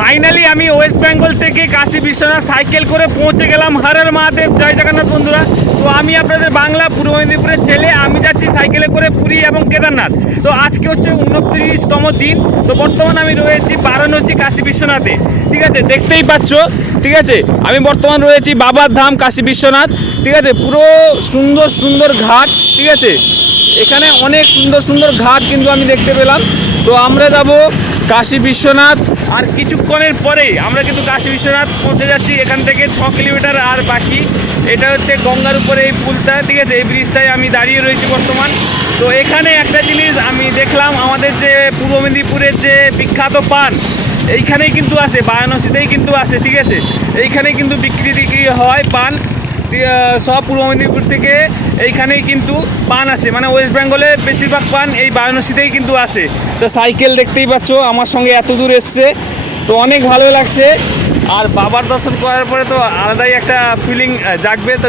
Finally আমি West Bengal থেকে Kashi Biswanath cycle করে পৌঁছে গেলাম। হর হর মহাদেব, জয় জগন্নাথ বন্ধুরা। তো আমি আপনাদের বাংলা পূর্ব মেদিনীপুরের ছেলে, আমি যাচ্ছি সাইকেলে করে পুরী এবং কেদারনাথ। তো আজকে হচ্ছে 29তম দিন। তো বর্তমানে আমি রয়েছি বারাণসী কাশী বিশ্বনাথে, ঠিক আছে, দেখতেই পাচ্ছ। ঠিক আছে, আমি বর্তমান রয়েছি বাবার ধাম কাশী বিশ্বনাথ। ঠিক আছে, পুরো সুন্দর সুন্দর ঘাট। ঠিক আছে, এখানে অনেক সুন্দর সুন্দর ঘাট কিন্তু আমি দেখতে পেলাম। তো আমরা যাব কাশী বিশ্বনাথ, আর কিছুক্ষণের পরেই আমরা কিন্তু কাশী বিশ্বনাথ পৌঁছে যাচ্ছি। এখান থেকে 6 কিলোমিটার আর বাকি। এটা হচ্ছে গঙ্গার উপরে এই পুলটা, ঠিক আছে, এই ব্রিজটায় আমি দাঁড়িয়ে রয়েছি বর্তমান। তো এখানে একটা জিনিস আমি দেখলাম, আমাদের যে পূর্ব মেদিনীপুরের যে বিখ্যাত পান এইখানেই কিন্তু আছে, বারাণসীতেই কিন্তু আছে। ঠিক আছে, এইখানেই কিন্তু বিক্রি হয় পান। সব পূর্ব মেদিনীপুর থেকে এইখানেই কিন্তু পান আসে, মানে ওয়েস্ট বেঙ্গলের বেশিরভাগ পান এই বারাণসীতেই কিন্তু আসে। তো সাইকেল দেখতেই পাচ্ছ আমার সঙ্গে এত দূর এসছে, তো অনেক ভালো লাগছে। আর বাবার দর্শন করার পরে তো আলাদাই একটা ফিলিং জাগবে। তো